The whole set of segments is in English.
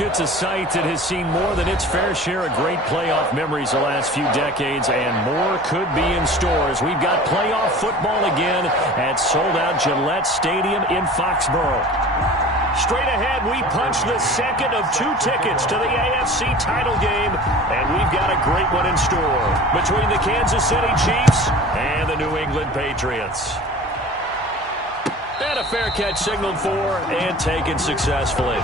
It's a site that has seen more than its fair share of great playoff memories the last few decades, and more could be in stores. We've got playoff football again at sold-out Gillette Stadium in Foxborough. Straight ahead, we punch the second of 2 tickets to the AFC title game, and we've got a great one in store between the Kansas City Chiefs and the New England Patriots. And a fair catch signaled for and taken successfully.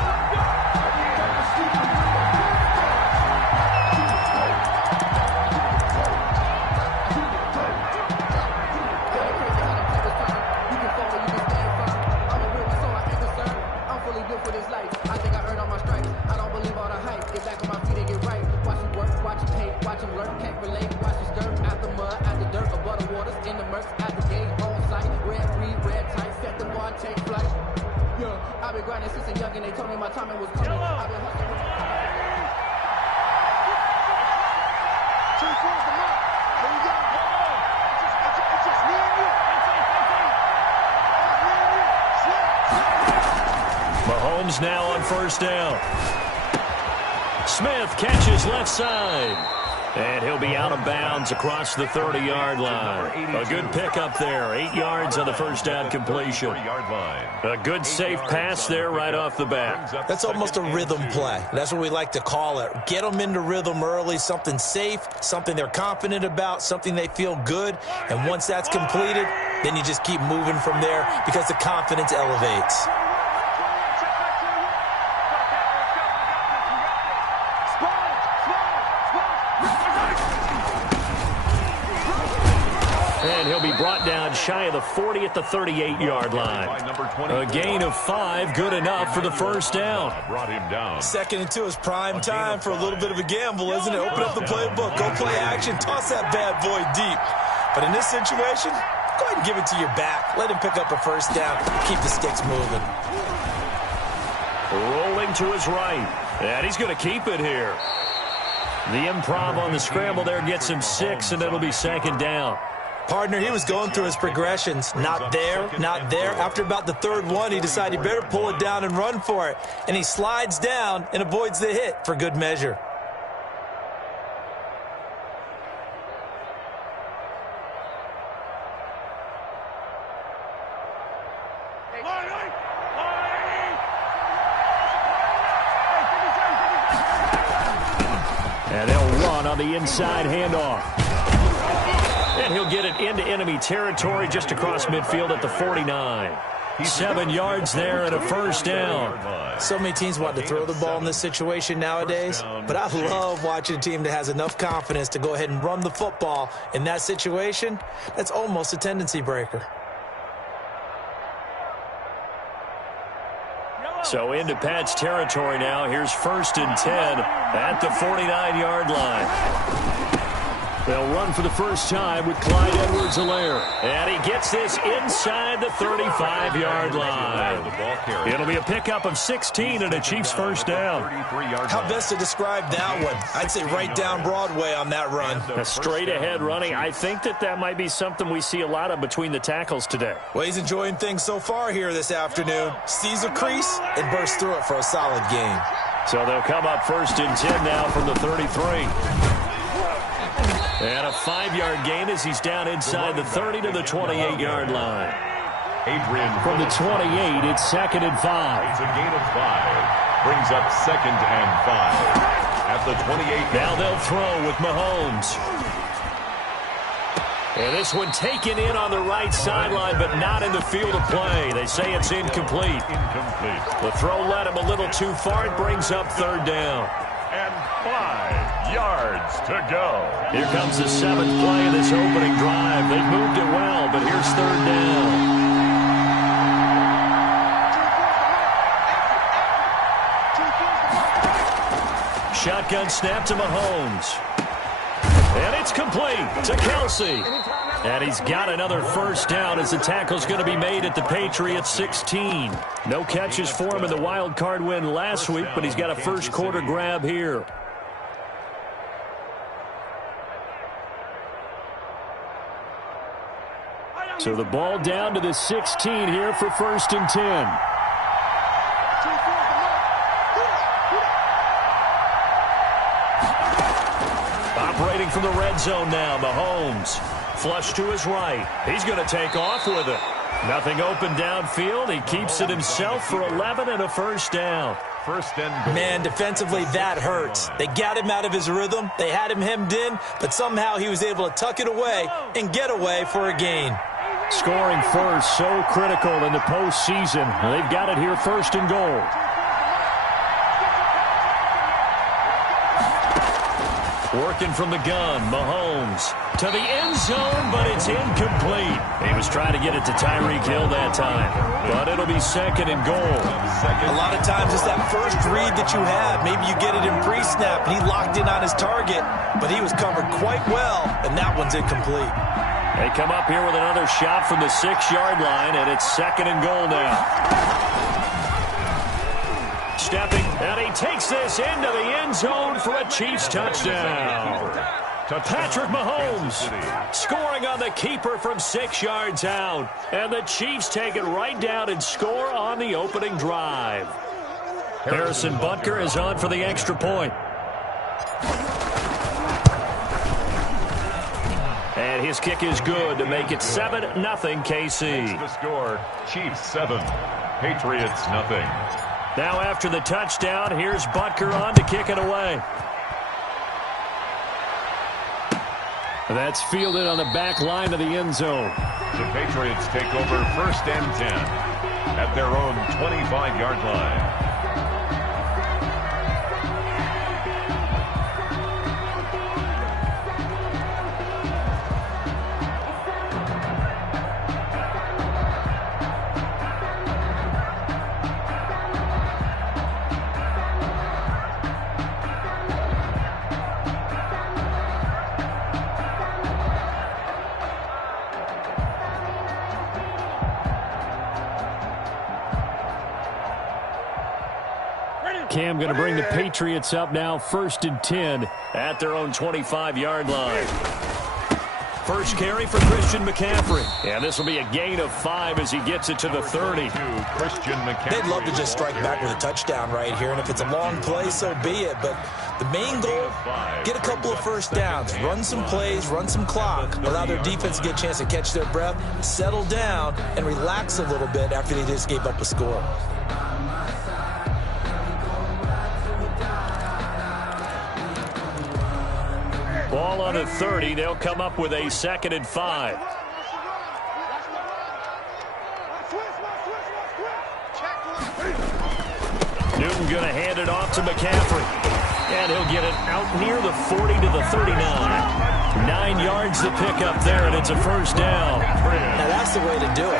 Mahomes now on first down. Smith catches left side. And he'll be out of bounds across the 30-yard line. A good pickup there. 8 yards on the first down completion. A good safe pass there right off the bat. That's almost a rhythm play. That's what we like to call it. Get them into rhythm early, something safe, something they're confident about, something they feel good. And once that's completed, then you just keep moving from there because the confidence elevates. And he'll be brought down shy of the 40 at the 38-yard line. A gain of 5, good enough for the first down. Second and 2 is prime time for a little bit of a gamble, isn't it? Open up the playbook, go play action, toss that bad boy deep. But in this situation, go ahead and give it to your back. Let him pick up a first down. Keep the sticks moving. Rolling to his right. And he's going to keep it here. The improv on the scramble there gets him 6, and it'll be second down. Partner, he was going through his progressions. Not there, not there. After about the third one, he decided he better pull it down and run for it. And he slides down and avoids the hit for good measure. And they'll run on the inside handoff. And he'll get it into enemy territory just across midfield at the 49. 7 yards there and a first down. So many teams want to throw the ball in this situation nowadays, but I love watching a team that has enough confidence to go ahead and run the football. In that situation, that's almost a tendency breaker. So into Pat's territory now. Here's 1st and 10 at the 49-yard line. They'll run for the first time with Clyde Edwards-Helaire. And he gets this inside the 35-yard line. It'll be a pickup of 16 and a Chiefs first down. How best to describe that one? I'd say right down Broadway on that run. A straight-ahead running. I think that might be something we see a lot of between the tackles today. Well, he's enjoying things so far here this afternoon. Sees a crease and bursts through it for a solid gain. So they'll come up 1st and 10 now from the 33. And a 5-yard gain as he's down inside the 30 to the 28-yard line. From the 28, it's 2nd and 5. It's a gain of 5. Brings up 2nd and 5. At the 28. Now they'll throw with Mahomes. And this one taken in on the right sideline, but not in the field of play. They say it's incomplete. The throw led him a little too far. It brings up 3rd down. And 5 yards to go. Here comes the 7th play of this opening drive. They've moved it well, but here's 3rd down. Shotgun snap to Mahomes. And it's complete to Kelsey. And he's got another first down as the tackle's going to be made at the Patriots 16. No catches for him in the wild card win last week, but he's got a first quarter grab here. So the ball down to the 16 here for 1st and 10. Operating from the red zone now, Mahomes. Flush to his right. He's going to take off with it. Nothing open downfield. He keeps it himself for 11 and a first down. First and goal. Man, defensively, that hurts. They got him out of his rhythm. They had him hemmed in, but somehow he was able to tuck it away and get away for a gain. Scoring first, so critical in the postseason. They've got it here, first and goal. Working from the gun, Mahomes to the end zone, but it's incomplete. He was trying to get it to Tyreek Hill that time, but it'll be second and goal. A lot of times it's that first read that you have. Maybe you get it in pre-snap, and he locked in on his target, but he was covered quite well, and that one's incomplete. They come up here with another shot from the 6-yard line, and it's second and goal now. Stepping, and he takes this into the end zone for a Chiefs touchdown. Patrick Mahomes scoring on the keeper from 6 yards out. And the Chiefs take it right down and score on the opening drive. Harrison Butker is on for the extra point. And his kick is good to make it 7-0 KC. The score, Chiefs 7, Patriots nothing. Now after the touchdown, here's Butker on to kick it away. That's fielded on the back line of the end zone. The Patriots take over first and 10 at their own 25-yard line. Cam going to bring the Patriots up now, first and 10 at their own 25-yard line. First carry for Christian McCaffrey. And this will be a gain of 5 as he gets it to the 30. Christian McCaffrey. They'd love to just strike back with a touchdown right here, and if it's a long play, so be it. But the main goal, get a couple of first downs, run some plays, run some clock, allow their defense to get a chance to catch their breath, settle down, and relax a little bit after they just gave up a score. Ball on the 30. They'll come up with a 2nd and 5. Newton going to hand it off to McCaffrey. And he'll get it out near the 40 to the 39. 9 yards to pick up there, and it's a first down. Now that's the way to do it.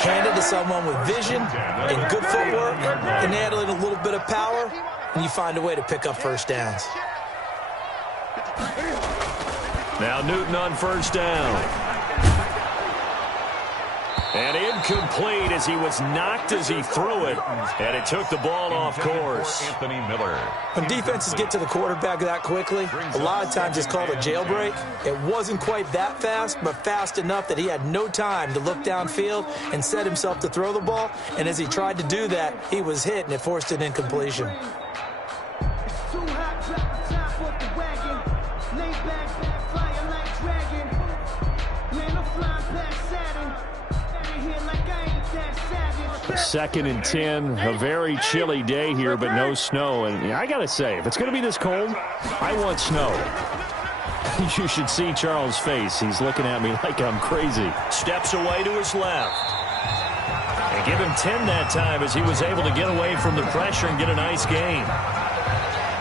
Hand it to someone with vision and good footwork, and add in a little bit of power, and you find a way to pick up first downs. Now Newton on first down. And incomplete as he was knocked as he threw it. And it took the ball off course. Anthony Miller. When defenses get to the quarterback that quickly, a lot of times it's called a jailbreak. It wasn't quite that fast, but fast enough that he had no time to look downfield and set himself to throw the ball. And as he tried to do that, he was hit, and it forced an incompletion. Second and 10, a very chilly day here, but no snow. And I got to say, if it's going to be this cold, I want snow. You should see Charles' face. He's looking at me like I'm crazy. Steps away to his left. And give him 10 that time as he was able to get away from the pressure and get a nice gain.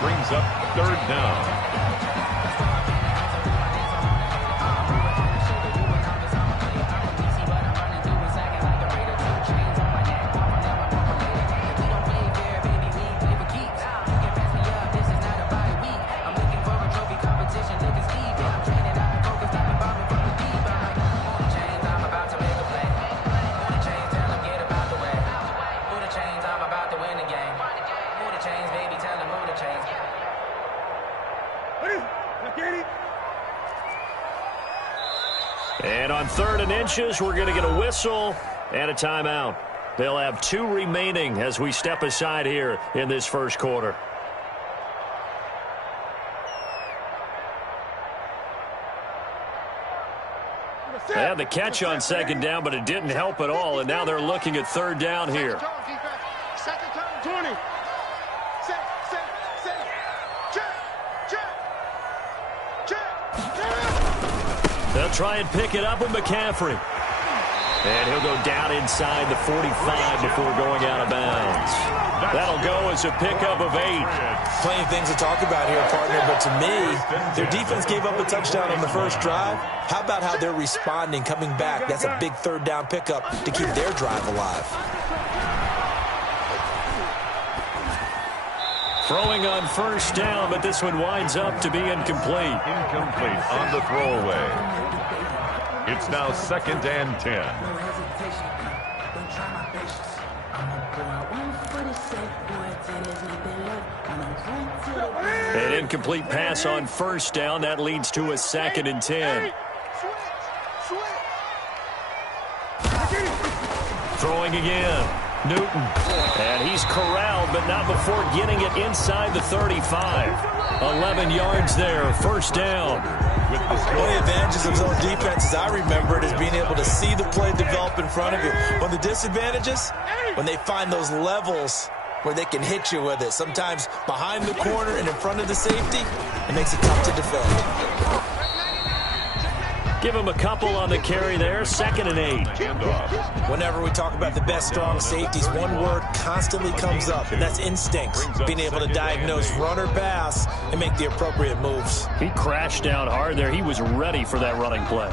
Brings up 3rd down. And on 3rd and inches, we're going to get a whistle and a timeout. They'll have 2 remaining as we step aside here in this first quarter. the catch on second down, but it didn't help at all, and now they're looking at third down here. Second down, 20. They'll try and pick it up with McCaffrey. And he'll go down inside the 45 before going out of bounds. That'll go as a pickup of 8. Plenty of things to talk about here, partner, but to me, their defense gave up a touchdown on the first drive. How about how they're responding, coming back? That's a big third down pickup to keep their drive alive. Throwing on first down, but this one winds up to be incomplete. Incomplete on the throwaway. It's now second and 10. An incomplete pass on first down. That leads to a second and 10. Throwing again. Newton. And he's corralled, but not before getting it inside the 35. 11 yards there. First down. One of the advantages of zone defense, as I remember it, is being able to see the play develop in front of you. One of the disadvantages, when they find those levels where they can hit you with it, sometimes behind the corner and in front of the safety, it makes it tough to defend. Give him a couple on the carry there. Second and 8. Whenever we talk about the best strong safeties, one word constantly comes up, and that's instincts. Being able to diagnose run or pass and make the appropriate moves. He crashed down hard there. He was ready for that running play.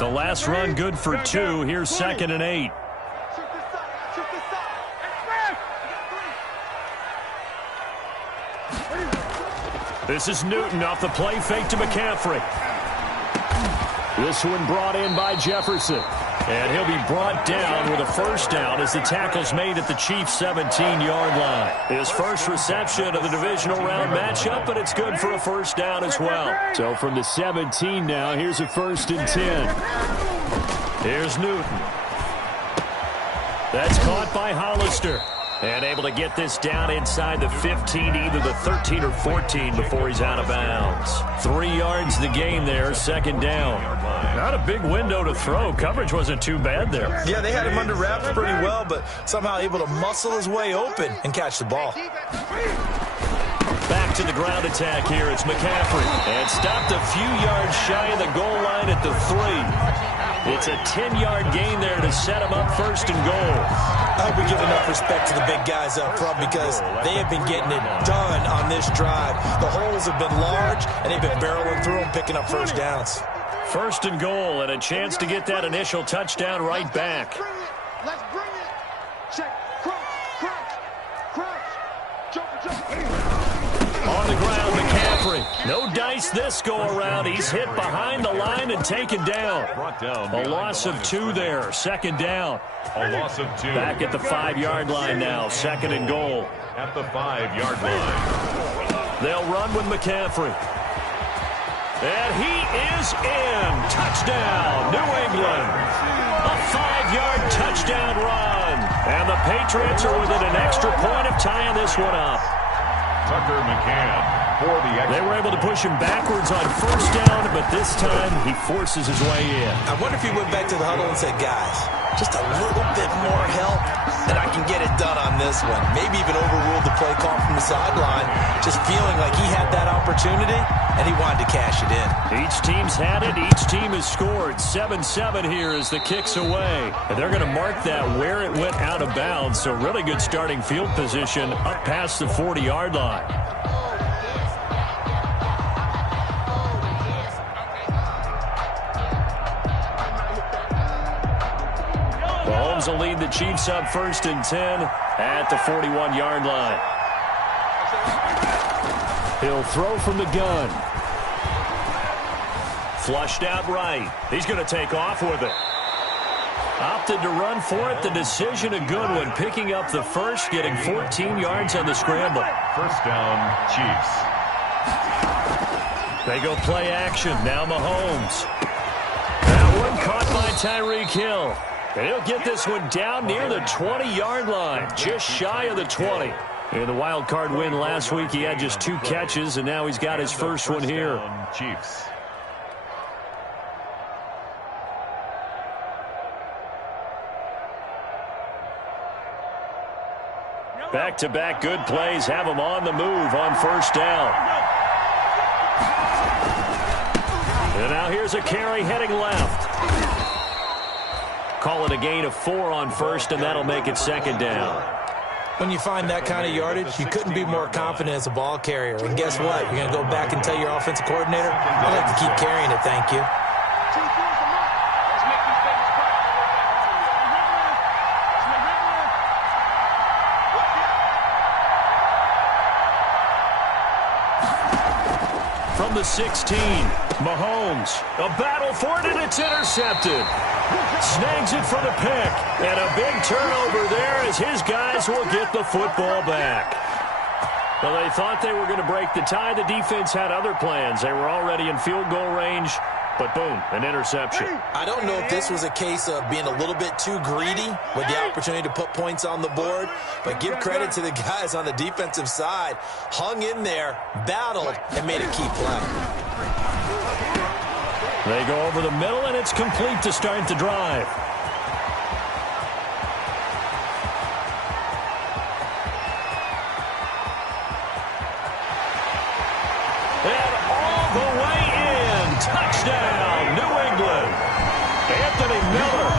The last run good for 2. Here's second and 8. This is Newton off the play fake to McCaffrey. This one brought in by Jefferson. And he'll be brought down with a first down as the tackle's made at the Chiefs' 17-yard line. His first reception of the divisional round matchup, but it's good for a first down as well. So from the 17 now, here's a first and 10. Here's Newton. That's caught by Hollister. And able to get this down inside the 15, either the 13 or 14 before he's out of bounds. 3 yards the gain there, second down. Not a big window to throw. Coverage wasn't too bad there. Yeah, they had him under wraps pretty well, but somehow able to muscle his way open and catch the ball. Back to the ground attack here. It's McCaffrey. And stopped a few yards shy of the goal line at the 3. It's a 10-yard gain there to set him up first and goal. I hope we give enough respect to the big guys up front because they have been getting it done on this drive. The holes have been large, and they've been barreling through them, picking up first downs. First and goal, and a chance to get that initial touchdown right back. Let's bring it. Check. Crouch. Jump. On the ground, McCaffrey. No dice this go-around. He's hit behind the line and taken down. A loss of 2 there. Second down. A loss of 2. Back at the 5-yard line now. Second and goal. At the 5-yard line. They'll run with McCaffrey. And he is in. Touchdown, New England. A 5-yard touchdown run. And the Patriots are within an extra point of tying this one up. Tucker McCann for the extra. They were able to push him backwards on first down, but this time he forces his way in. I wonder if he went back to the huddle and said, guys, just a little bit more help and I can get it done on this one. Maybe even overruled the play call from the sideline, just feeling like he had that opportunity and he wanted to cash it in. Each team's had it. Each team has scored. 7-7 here as the kick's away. And they're going to mark that where it went out of bounds. So really good starting field position up past the 40-yard line. Mahomes will lead the Chiefs up first and 10 at the 41-yard line. He'll throw from the gun. Flushed out right. He's going to take off with it. Opted to run for it. The decision a good one. Picking up the first, getting 14 yards on the scramble. First down, Chiefs. They go play action. Now Mahomes. That one caught by Tyreek Hill. And he'll get this one down near the 20-yard line. Just shy of the 20. In the wild card win last week, he had just 2 catches, and now he's got his first one here. Chiefs. Back-to-back good plays have them on the move on first down. And now here's a carry heading left. Call it a gain of 4 on first, and that'll make it second down. When you find that kind of yardage, you couldn't be more confident as a ball carrier. And guess what? You're going to go back and tell your offensive coordinator, I'd like to keep carrying it, thank you. From the 16, Mahomes, a battle for it, and it's intercepted. Snags it for the pick, and a big turnover there as his guys will get the football back. Well, they thought they were going to break the tie. The defense had other plans. They were already in field goal range, but boom, an interception. I don't know if this was a case of being a little bit too greedy with the opportunity to put points on the board, but give credit to the guys on the defensive side. Hung in there, battled, and made a key play. They go over the middle, and it's complete to start the drive. And all the way in. Touchdown, New England. Anthony Miller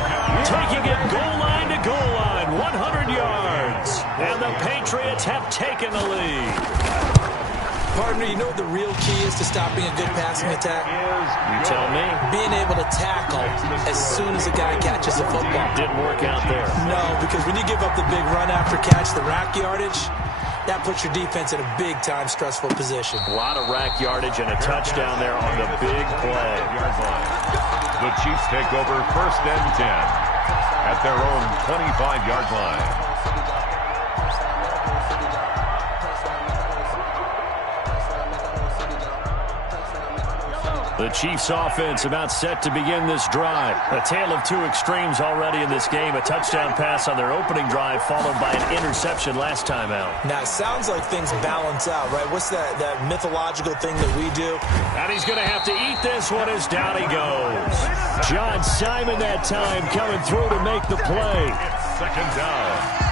taking it goal line to goal line, 100 yards. And the Patriots have taken the lead. Partner, you know what the real key is to stopping a good passing attack? You tell me. Being able to tackle as soon as a guy catches a football. Didn't work out there. No, because when you give up the big run after catch, the rack yardage, that puts your defense in a big-time stressful position. A lot of rack yardage and a touchdown there on the big play. The Chiefs take over first and 10 at their own 25-yard line. The Chiefs offense about set to begin this drive. A tale of two extremes already in this game. A touchdown pass on their opening drive followed by an interception last time out. Now, it sounds like things balance out, right? What's that mythological thing that we do? And he's going to have to eat this one as down he goes. John Simon that time coming through to make the play. Second down.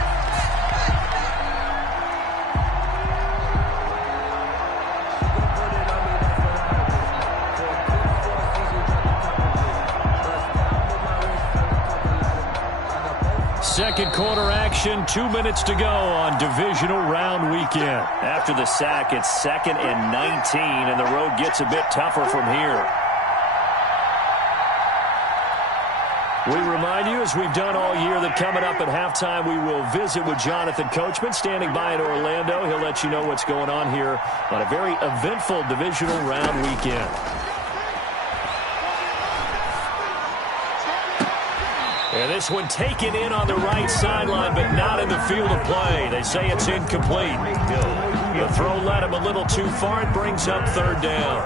Second quarter action, 2 minutes to go on divisional round weekend. After the sack, it's 2nd and 19, and the road gets a bit tougher from here. We remind you, as we've done all year, that coming up at halftime, we will visit with Jonathan Coachman, standing by in Orlando. He'll let you know what's going on here on a very eventful divisional round weekend. And this one taken in on the right sideline, but not in the field of play. They say it's incomplete. The throw led him a little too far. It brings up third down.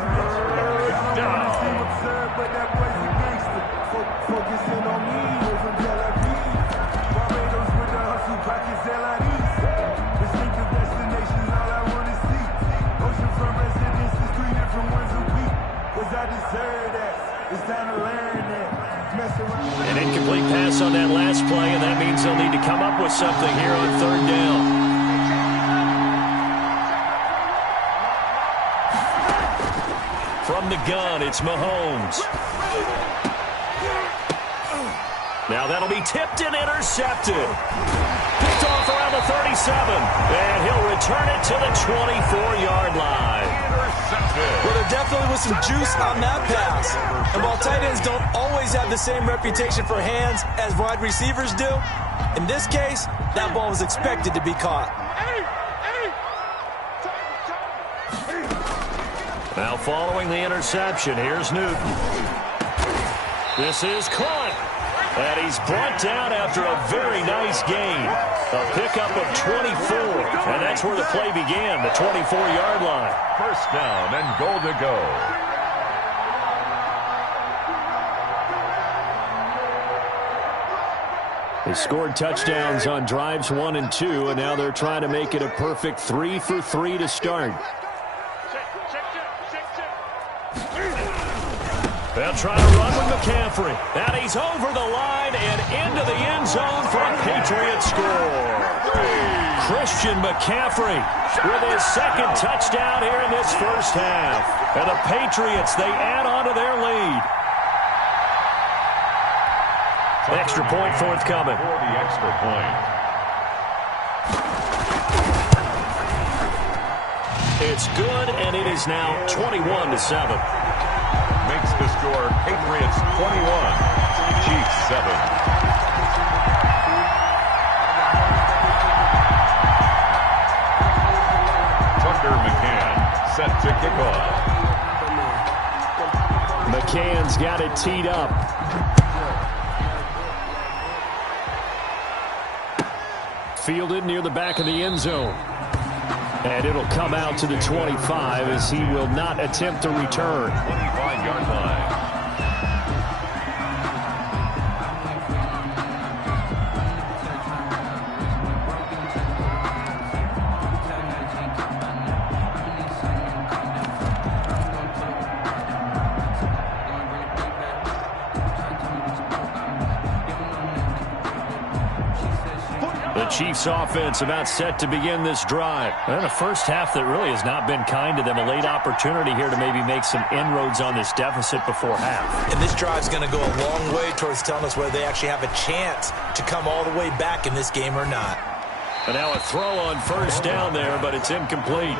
An incomplete pass on that last play, and that means they'll need to come up with something here on third down. From the gun, it's Mahomes. Now that'll be tipped and intercepted. Picked off around the 37, and he'll return it to the 24-yard line. Well, there definitely was some juice on that pass. And while tight ends don't always have the same reputation for hands as wide receivers do, in this case, that ball was expected to be caught. Now following the interception, here's Newton. This is caught. And he's brought down after a very nice gain. A pickup of 24. And that's where the play began, the 24-yard line. First down and goal to go. They scored touchdowns on drives 1 and 2, and now they're trying to make it a perfect 3 for 3 to start. They'll try to run with McCaffrey. And he's over the line and into the end zone for a Patriot score. Christian McCaffrey with his second touchdown here in this first half. And the Patriots, they add on to their lead. Extra point forthcoming. For the extra point. It's good, and it is now 21-7. Makes the score Patriots 21, Chiefs 7. McCann set to kick off. McCann's got it teed up. Fielded near the back of the end zone. And it'll come out to the 25 as he will not attempt to return. 25-yard line. Chiefs offense about set to begin this drive. And a first half that really has not been kind to them. A late opportunity here to maybe make some inroads on this deficit before half. And this drive's going to go a long way towards telling us whether they actually have a chance to come all the way back in this game or not. And now a throw on first down there, but it's incomplete.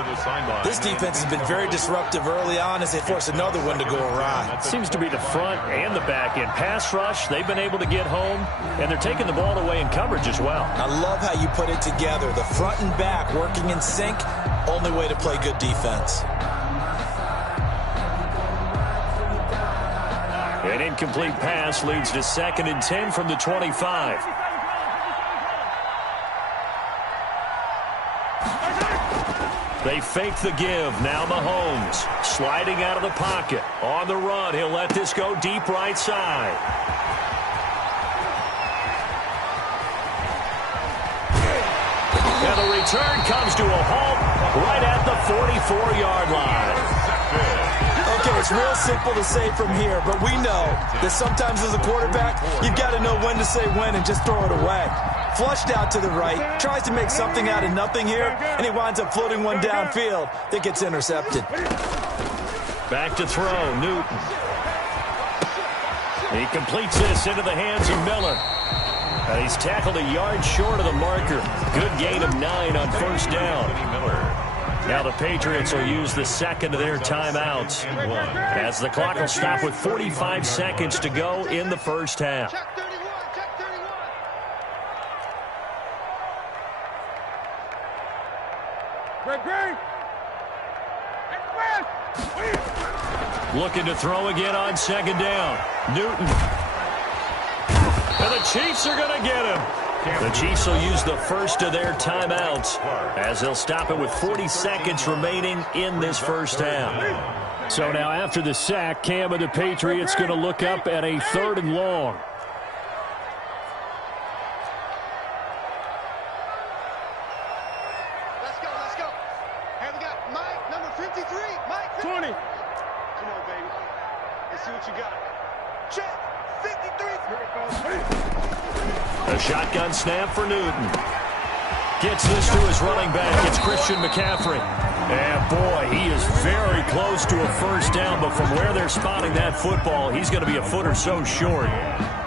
This defense has been very disruptive early on as they force another one to go awry. Seems to be the front and the back end. Pass rush, they've been able to get home, and they're taking the ball away in coverage as well. I love how you put it together. The front and back working in sync, only way to play good defense. An incomplete pass leads to 2nd and 10 from the 25. They fake the give. Now Mahomes sliding out of the pocket. On the run, he'll let this go deep right side. And the return comes to a halt right at the 44-yard line. Okay, it's real simple to say from here, but we know that sometimes as a quarterback, you've got to know when to say when and just throw it away. Flushed out to the right, tries to make something out of nothing here, and he winds up floating one downfield that gets intercepted. Back to throw, Newton. He completes this into the hands of Miller. And he's tackled a yard short of the marker. Good gain of 9 on first down. Now the Patriots will use the second of their timeouts as the clock will stop with 45 seconds to go in the first half. Looking to throw again on second down. Newton. And the Chiefs are going to get him. The Chiefs will use the first of their timeouts as they'll stop it with 40 seconds remaining in this first half. So now after the sack, Cam and the Patriots going to look up at a 3rd and long. Let's go. Hey, we got Mike, number 53. Mike, 20. Come on, baby. Let's see what you got. Check. 53. A shotgun snap for Newton. Gets this to his running back. It's Christian McCaffrey. And boy, he is very close to a first down, but from where they're spotting that football, he's going to be a foot or so short.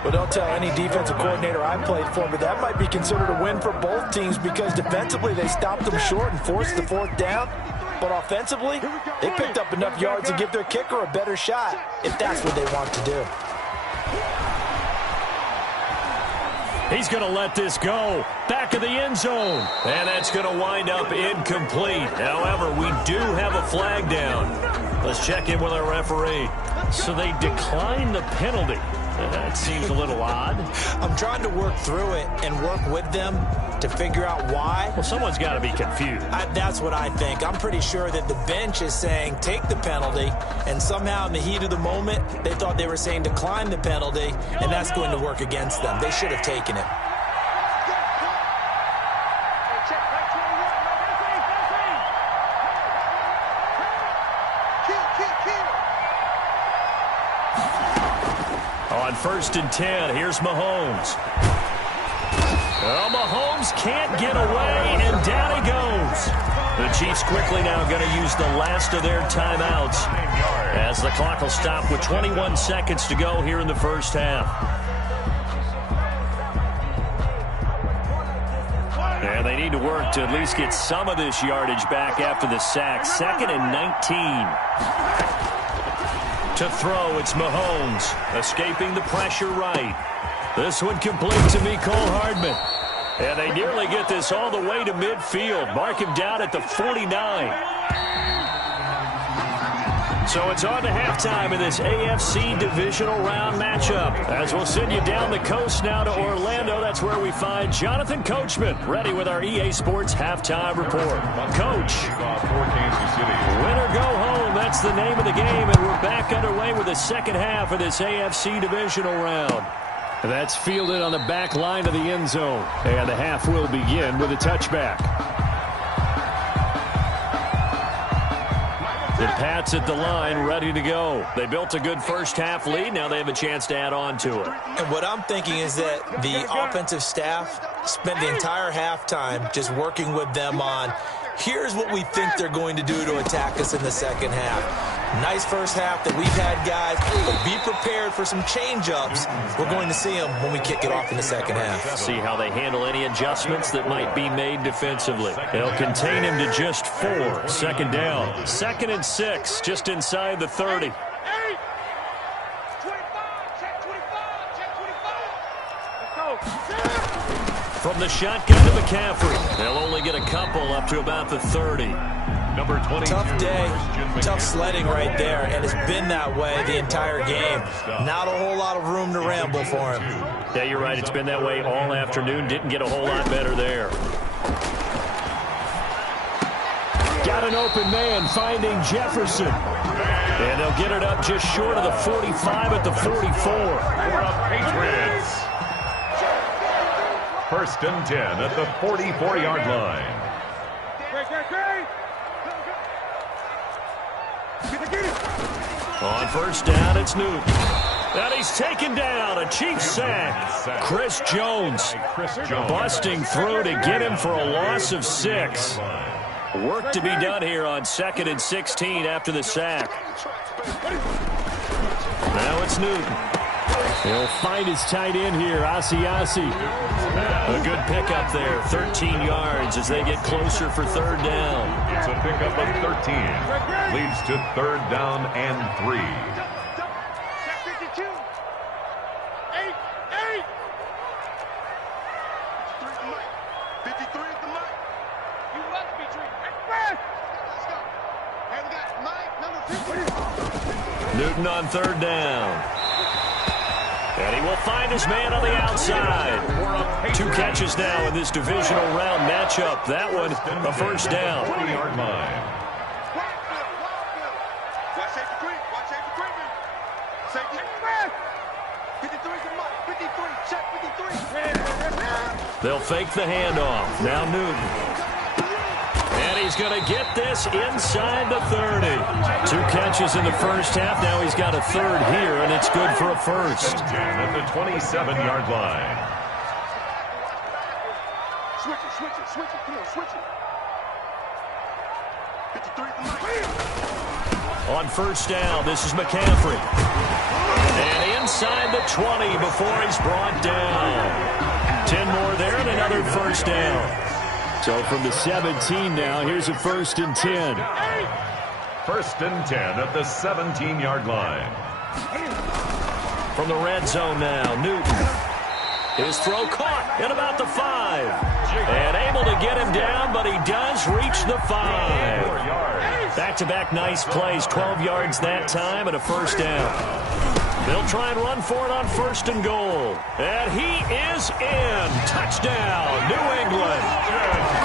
But don't tell any defensive coordinator I played for, but that might be considered a win for both teams because defensively they stopped them short and forced the 4th down. But offensively, they picked up enough yards to give their kicker a better shot if that's what they want to do. He's going to let this go. Back of the end zone. And that's going to wind up incomplete. However, we do have a flag down. Let's check in with our referee. So they declined the penalty. That seems a little odd. I'm trying to work through it and work with them to figure out why. Well, someone's got to be confused. That's what I think. I'm pretty sure that the bench is saying take the penalty, and somehow in the heat of the moment, they thought they were saying decline the penalty, and that's going to work against them. They should have taken it. On 1st and 10, here's Mahomes. Oh, Mahomes can't get away, and down he goes. The Chiefs quickly now going to use the last of their timeouts as the clock will stop with 21 seconds to go here in the first half. And they need to work to at least get some of this yardage back after the sack. 2nd and 19. To throw, it's Mahomes. Escaping the pressure right. This one complete to Mecole Hardman. And they nearly get this all the way to midfield. Mark him down at the 49. So it's on to halftime in this AFC divisional round matchup. As we'll send you down the coast now to Orlando, that's where we find Jonathan Coachman, ready with our EA Sports halftime report. Coach, win or go home, that's the name of the game, and we're back underway with the second half of this AFC divisional round. That's fielded on the back line of the end zone, and the half will begin with a touchback. The Pats at the line, ready to go. They built a good first half lead. Now they have a chance to add on to it. And what I'm thinking is that the offensive staff spent the entire halftime just working with them on, here's what we think they're going to do to attack us in the second half. Nice first half that we've had, guys, but be prepared for some change-ups. We're going to see them when we kick it off in the second half. See how they handle any adjustments that might be made defensively. They'll contain him to just 4. Second down. 2nd and 6, just inside the 30. From the shotgun to McCaffrey. They'll only get a couple up to about the 30. Number 22. Tough day, tough sledding right there, and it's been that way the entire game. Not a whole lot of room to ramble for him. Yeah, you're right. It's been that way all afternoon. Didn't get a whole lot better there. Got an open man, finding Jefferson. And they'll get it up just short of the 45 at the 44. For the Patriots. 1st and 10 at the 44-yard line. On first down, it's Newton. And he's taken down. A Chiefs sack. Chris Jones busting through to get him for a loss of 6. Work to be done here on 2nd and 16 after the sack. Now it's Newton. He'll find his tight end here, Asiasi. A good pickup there, 13 yards as they get closer for 3rd down. It's a pickup of 13. Leads to 3rd down and 3. Newton on 3rd down. And he will find his man on the outside. 2 catches now in this divisional round matchup. That one, a first down. 20-yard line. They'll fake the handoff. Now Newton. And he's going to get this inside the 30. 2 catches in the first half. Now he's got a 3rd here, and it's good for a first. At the 27-yard line. Switch it. Come on, switch it. On first down, this is McCaffrey. And inside the 20 before he's brought down. 10 more there and another first down. So from the 17 now, here's a 1st and 10. 1st and 10 at the 17-yard line. From the red zone now, Newton. His throw caught at about the 5. And able to get him down, but he does reach the 5. Back-to-back nice plays, 12 yards that time and a first down. They'll try and run for it on 1st and goal. And he is in. Touchdown, New England.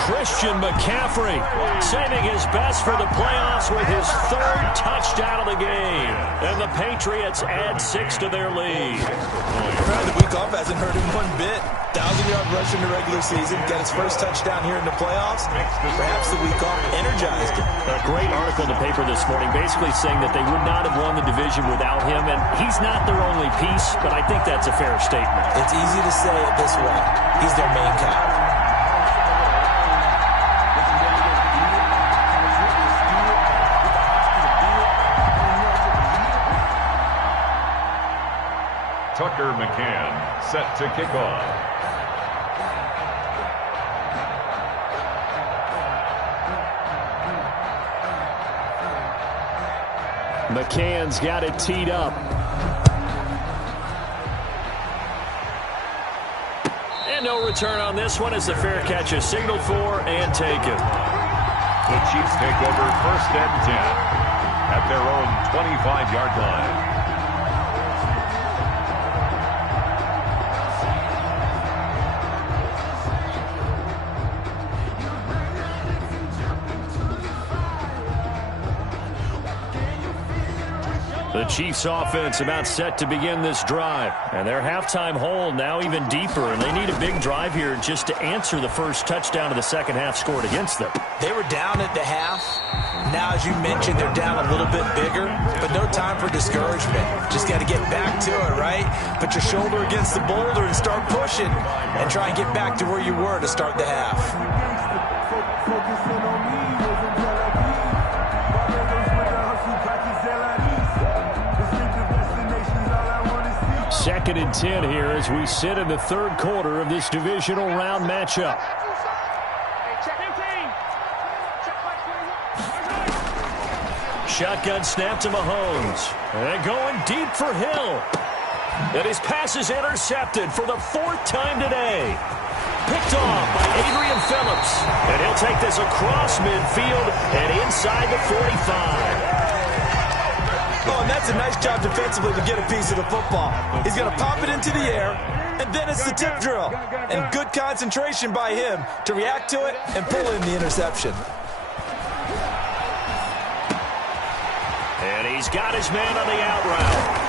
Christian McCaffrey saving his best for the playoffs with his 3rd touchdown of the game. And the Patriots add 6 to their lead. The week off hasn't hurt him one bit. 1,000-yard rush in the regular season. Got his first touchdown here in the playoffs. Perhaps the week off energized him. A great article in the paper this morning basically saying that they would not have won the division without him. And he's He's not their only piece, but I think that's a fair statement. It's easy to say it this way. He's their main guy. Tucker McCann set to kick off. McCann's got it teed up. And no return on this one as the fair catch is signaled for and taken. The Chiefs take over 1st and 10 at their own 25-yard line. The Chiefs offense about set to begin this drive. And their halftime hole now even deeper. And they need a big drive here just to answer the first touchdown of the second half scored against them. They were down at the half. Now, as you mentioned, they're down a little bit bigger. But no time for discouragement. Just got to get back to it, right? Put your shoulder against the boulder and start pushing. And try and get back to where you were to start the half. Second and 10 here as we sit in the third quarter of this divisional round matchup. Shotgun snap to Mahomes. And going deep for Hill. And his pass is intercepted for the 4th time today. Picked off by Adrian Phillips. And he'll take this across midfield and inside the 45. Oh, and that's a nice job defensively to get a piece of the football. He's going to pop it into the air, and then it's the tip drill. And good concentration by him to react to it and pull in the interception. And he's got his man on the out route.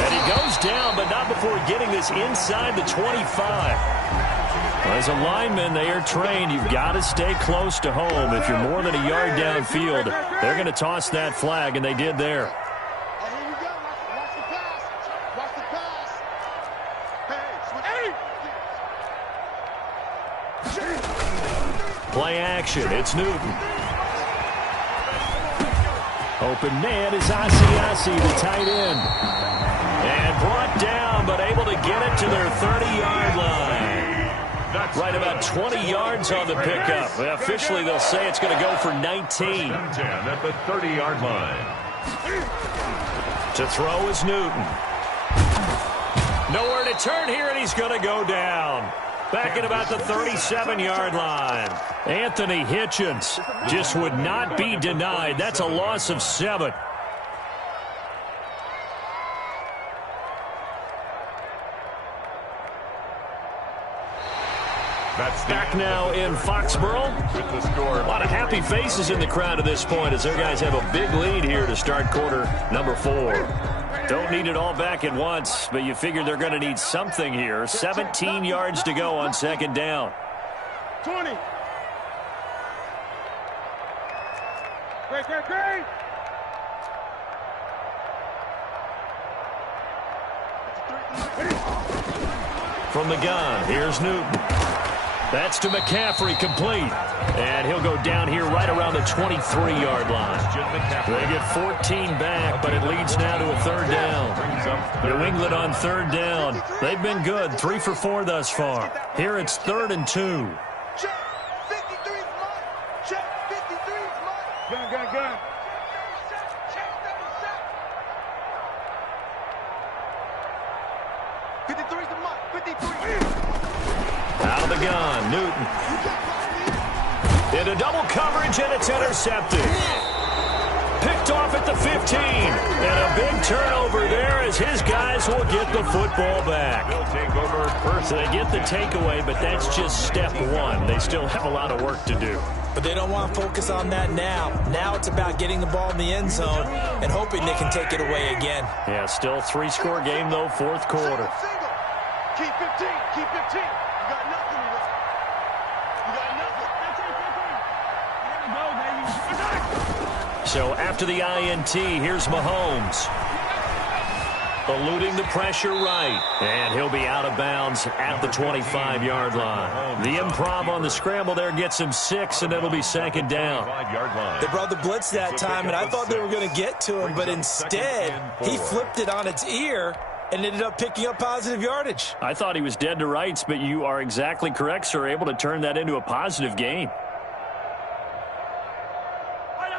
And he goes down, but not before getting this inside the 25. As a lineman, they are trained. You've got to stay close to home. If you're more than a yard downfield, they're going to toss that flag, and they did there. Here you go. Watch the pass. Watch the pass. Play action. It's Newton. Open man is Asiasi, the tight end. And brought down, but able to get it to their 30-yard line. Right about 20 yards on the pickup. Officially, they'll say it's going to go for 19. 10 at the 30-yard line. To throw is Newton. Nowhere to turn here, and he's going to go down. Back at about the 37-yard line. Anthony Hitchens just would not be denied. That's a loss of 7. Back now in Foxborough. With the score. A lot of happy faces in the crowd at this point as their guys have a big lead here to start quarter number 4. Don't need it all back at once, but you figure they're going to need something here. 17 yards to go on second down. 20. Great. From the gun, here's Newton. That's to McCaffrey, complete. And he'll go down here right around the 23-yard line. They get 14 back, but it leads now to a third down. New England on third down. They've been good, 3 for 4 thus far. Here it's 3rd and 2. Check. 53's mine. Check. 53's mine. Gun. 53's the mine. 53. Out of the gun, Newton. Into double coverage, and it's intercepted. Picked off at the 15. And a big turnover there as his guys will get the football back. They'll take over first. So they get the takeaway, but that's just step 1. They still have a lot of work to do. But they don't want to focus on that now. Now it's about getting the ball in the end zone and hoping they can take it away again. Yeah, still 3-score game, though, 4th quarter. Single. Keep 15. Keep 15. You got nothing. You got nothing. So after the INT, here's Mahomes. eluding the pressure right. And he'll be out of bounds at the 25-yard line. The improv on the scramble there gets him 6, and it'll be second down. They brought the blitz that time, and I thought they were going to get to him, but instead he flipped it on its ear and ended up picking up positive yardage. I thought he was dead to rights, but you are exactly correct, sir. Able to turn that into a positive gain.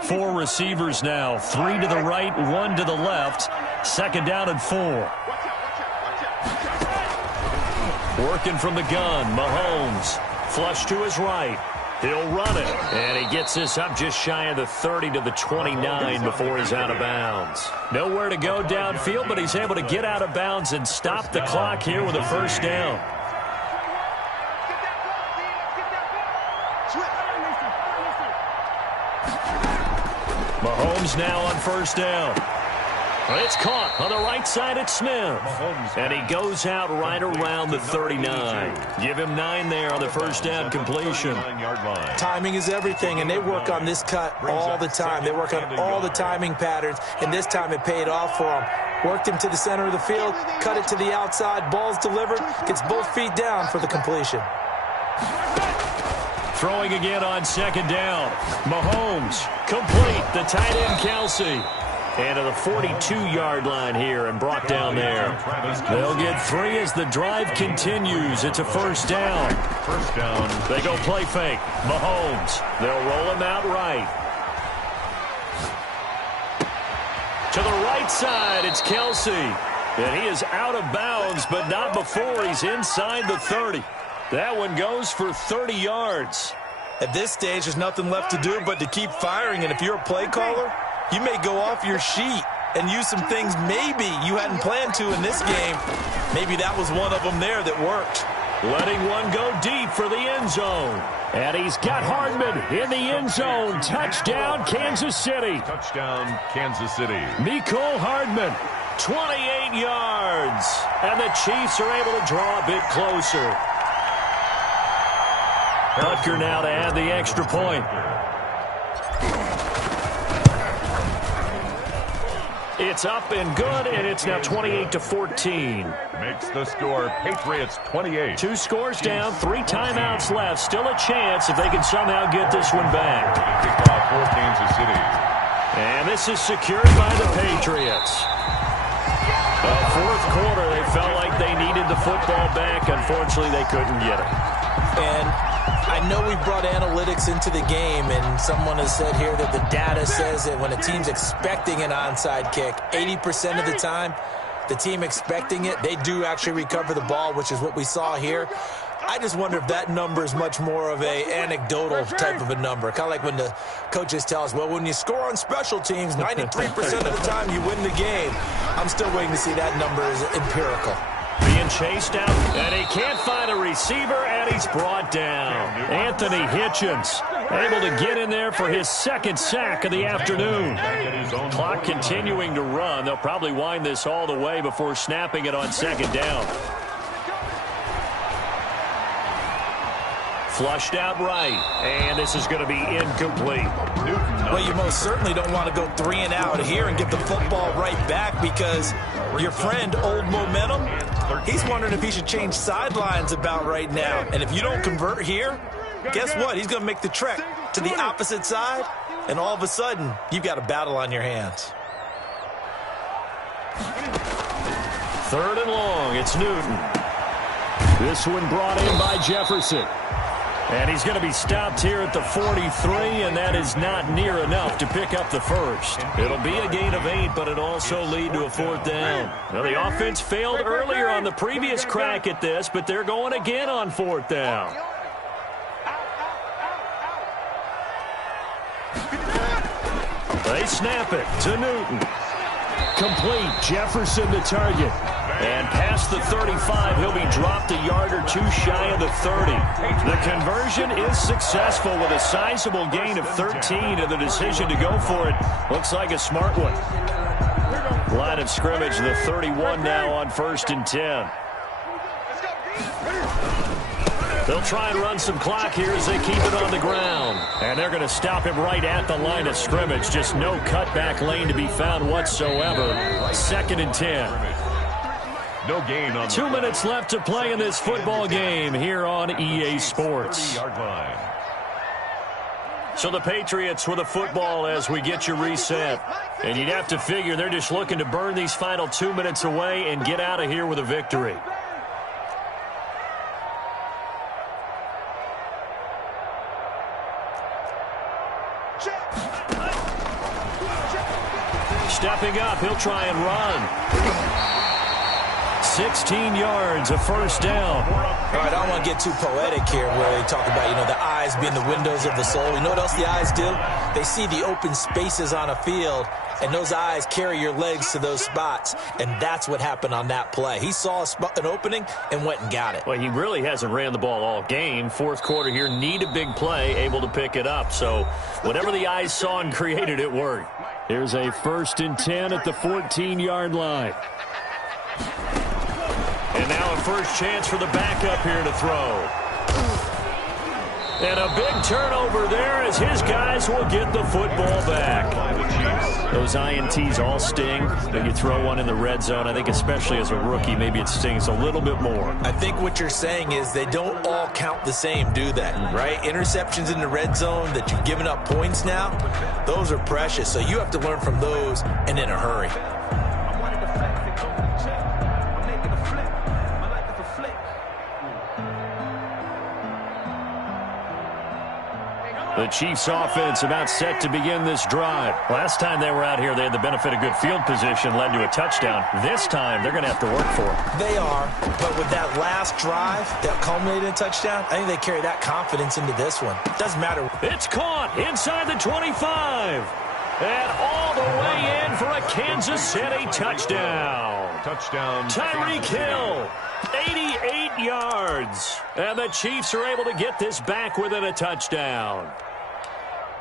4 receivers now. 3 to the right, 1 to the left. Second down and 4. Working from the gun, Mahomes. Flush to his right. He'll run it. And he gets this up just shy of the 30 to the 29 before he's out of bounds. Nowhere to go downfield, but he's able to get out of bounds and stop the clock here with a first down. Mahomes now on first down. It's caught on the right side at Smith. And he goes out right around the 39. Give him 9 there on the first down completion. Timing is everything, and they work on this cut all the time. They work on all the timing patterns, and this time it paid off for him. Worked him to the center of the field, cut it to the outside, ball's delivered, gets both feet down for the completion. Throwing again on second down. Mahomes, complete, the tight end Kelsey. And to the 42-yard line here and brought down there. They'll get 3 as the drive continues. It's a first down. First down. They go play fake. Mahomes. They'll roll him out right. To the right side, it's Kelsey. And he is out of bounds, but not before he's inside the 30. That one goes for 30 yards. At this stage, there's nothing left to do but to keep firing. And if you're a play caller, you may go off your sheet and use some things maybe you hadn't planned to in this game. Maybe that was one of them there that worked. Letting one go deep for the end zone. And he's got Hardman in the end zone. Touchdown, Kansas City. Touchdown, Kansas City. Mecole Hardman, 28 yards. And the Chiefs are able to draw a bit closer. Butker now to add the extra point. It's up and good, and it's now 28-14. Makes the score Patriots 28. 2 scores down, 3 timeouts left. Still a chance if they can somehow get this one back. Kickoff for Kansas City. And this is secured by the Patriots. The fourth quarter, they felt like they needed the football back. Unfortunately, they couldn't get it. And I know we brought analytics into the game, and someone has said here that the data says that when a team's expecting an onside kick, 80% of the time, the team expecting it, they do actually recover the ball, which is what we saw here. I just wonder if that number is much more of a anecdotal type of a number. Kind of like when the coaches tell us, well, when you score on special teams, 93% of the time you win the game. I'm still waiting to see that number is empirical. Being chased out, and he can't find a receiver, and he's brought down. Anthony Hitchens able to get in there for his second sack of the afternoon. Clock continuing to run. They'll probably wind this all the way before snapping it on second down. Flushed out right, and this is going to be incomplete. Well, you most certainly don't want to go 3 and out here and get the football right back, because your friend, Old Momentum, he's wondering if he should change sidelines about right now. And if you don't convert here, guess what? He's going to make the trek to the opposite side, and all of a sudden, you've got a battle on your hands. 3rd and long, it's Newton. This one brought in by Jefferson. And he's going to be stopped here at the 43, and that is not near enough to pick up the first. It'll be a gain of 8, but it'll also lead to a 4th down. Now, the offense failed earlier on the previous crack at this, but they're going again on 4th down. They snap it to Newton. Complete. Jefferson the target. And past the 35, he'll be dropped a yard or 2 shy of the 30. The conversion is successful with a sizable gain of 13, and the decision to go for it looks like a smart one. Line of scrimmage, the 31 now on 1st and 10. They'll try and run some clock here as they keep it on the ground. And they're going to stop him right at the line of scrimmage. Just no cutback lane to be found whatsoever. 2nd and 10. No gain on 2 minutes left to play in this football game here on EA Sports. 30-yard line. So the Patriots with the football as we get you reset. And you'd have to figure they're just looking to burn these final 2 minutes away and get out of here with a victory. Stepping up, he'll try and run. 16 yards, a first down. All right, I don't want to get too poetic here where they talk about, the eyes being the windows of the soul. You know what else the eyes do? They see the open spaces on a field, and those eyes carry your legs to those spots, and that's what happened on that play. He saw an opening and went and got it. Well, he really hasn't ran the ball all game. Fourth quarter here, need a big play, able to pick it up. So whatever the eyes saw and created, it worked. Here's a 1st and 10 at the 14-yard line. And now a first chance for the backup here to throw. And a big turnover there as his guys will get the football back. Those INTs all sting. When you throw one in the red zone, I think especially as a rookie, maybe it stings a little bit more. I think what you're saying is they don't all count the same, do they? Right? Interceptions in the red zone that you've given up points now, those are precious. So you have to learn from those and in a hurry. The Chiefs offense about set to begin this drive. Last time they were out here, they had the benefit of good field position, led to a touchdown. This time, they're going to have to work for it. They are, but with that last drive that culminated in a touchdown, I think they carry that confidence into this one. It doesn't matter. It's caught inside the 25. And all the way in for a Kansas City touchdown. Touchdown. Tyreek Hill, 88 yards. And the Chiefs are able to get this back within a touchdown.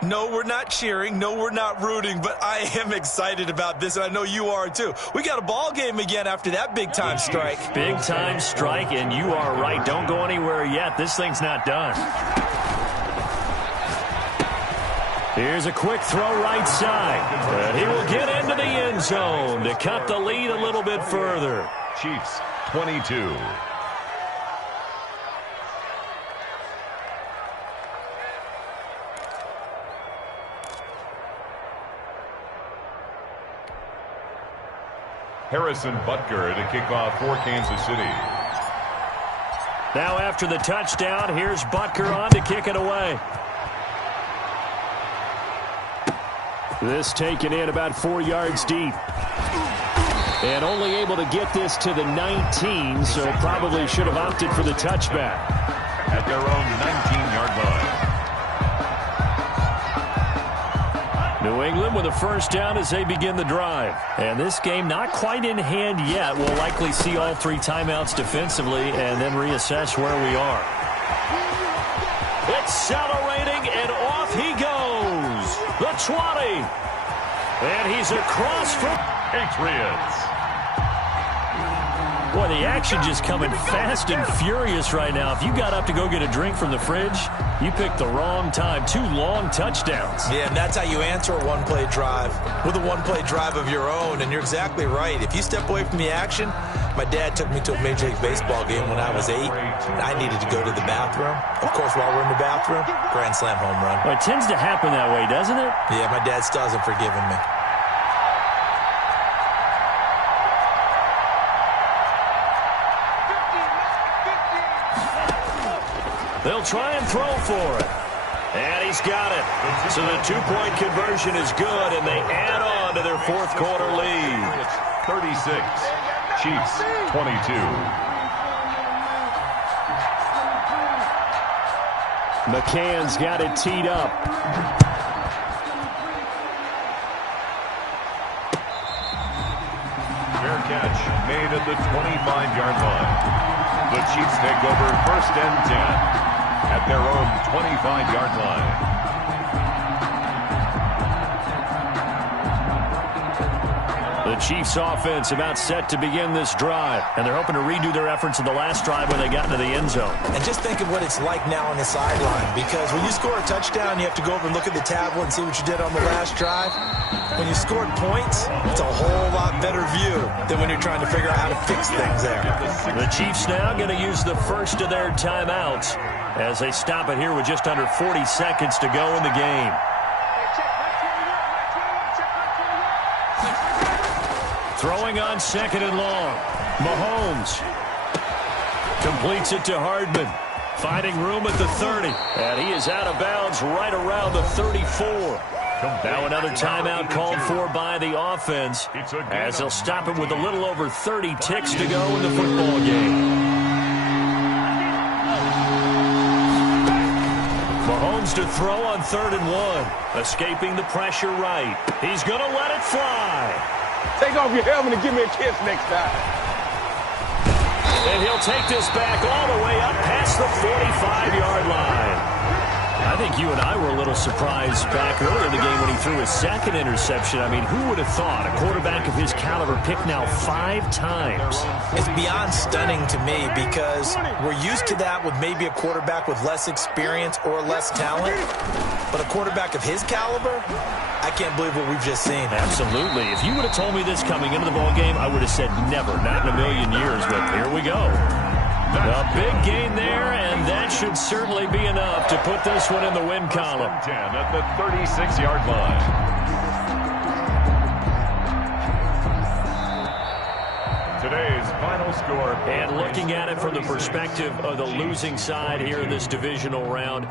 No, we're not cheering. No, we're not rooting, but I am excited about this, and I know you are too. We got a ball game again after that big-time strike. Big-time strike, and you are right. Don't go anywhere yet. This thing's not done. Here's a quick throw right side. And he will get into the end zone to cut the lead a little bit further. Chiefs, 22. Harrison Butker to kick off for Kansas City. Now after the touchdown, here's Butker on to kick it away. This taken in about 4 yards deep. And only able to get this to the 19, so probably should have opted for the touchback. At their own 19-yard line. New England with a first down as they begin the drive. And this game not quite in hand yet. We'll likely see all 3 timeouts defensively and then reassess where we are. Accelerating, and off he goes. The 20. And he's across from Patriots. Boy, the action just coming fast and furious right now. If you got up to go get a drink from the fridge, you picked the wrong time. 2 long touchdowns. Yeah, and that's how you answer a one-play drive, with a one-play drive of your own. And you're exactly right. If you step away from the action, my dad took me to a Major League Baseball game when I was 8. And I needed to go to the bathroom. Of course, while we're in the bathroom, grand slam home run. Well, it tends to happen that way, doesn't it? Yeah, my dad still hasn't forgiven me. They'll try and throw for it. And he's got it. So the 2-point conversion is good, and they add on to their fourth quarter lead. 36. Chiefs, 22. McCann's got it teed up. Fair catch made at the 25-yard line. The Chiefs take over first and 10 at their own 25-yard line. The Chiefs offense about set to begin this drive, and they're hoping to redo their efforts in the last drive when they got into the end zone. And just think of what it's like now on the sideline, because when you score a touchdown, you have to go over and look at the tablet and see what you did on the last drive. When you scored points, it's a whole lot better view than when you're trying to figure out how to fix things there. The Chiefs now going to use the first of their timeouts as they stop it here with just under 40 seconds to go in the game. Throwing on second and long. Mahomes completes it to Hardman. Finding room at the 30. And he is out of bounds right around the 34. Now another timeout called for by the offense as they'll stop it with a little over 30 ticks to go in the football game. Mahomes to throw on 3rd and 1. Escaping the pressure right. He's going to let it fly. Take off your helmet and give me a kiss next time. And he'll take this back all the way up past the 45-yard line. I think you and I were a little surprised back earlier in the game when he threw his second interception. I mean, who would have thought a quarterback of his caliber picked now 5 times? It's beyond stunning to me because we're used to that with maybe a quarterback with less experience or less talent. But a quarterback of his caliber, I can't believe what we've just seen. Absolutely. If you would have told me this coming into the ballgame, I would have said never, not in a million years. But here we go. A big gain there, and that should certainly be enough to put this one in the win column. 10 at the 36-yard line. Today's final score. And looking at it from the perspective of the losing side here in this divisional round,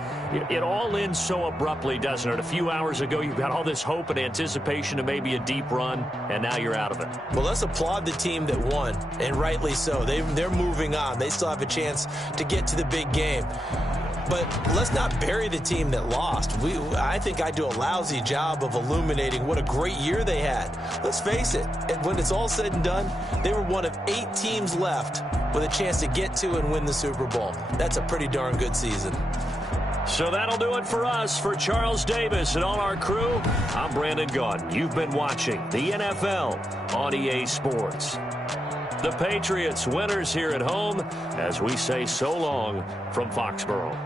it all ends so abruptly, doesn't it? A few hours ago, you've got all this hope and anticipation of maybe a deep run, and now you're out of it. Well, let's applaud the team that won, and rightly so. They're moving on. They still have a chance to get to the big game. But let's not bury the team that lost. I think I do a lousy job of illuminating what a great year they had. Let's face it, and when it's all said and done, they were one of 8 teams left with a chance to get to and win the Super Bowl. That's a pretty darn good season. So that'll do it for us. For Charles Davis and all our crew, I'm Brandon Gaudin. You've been watching the NFL on EA Sports. The Patriots winners here at home as we say so long from Foxborough.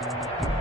10.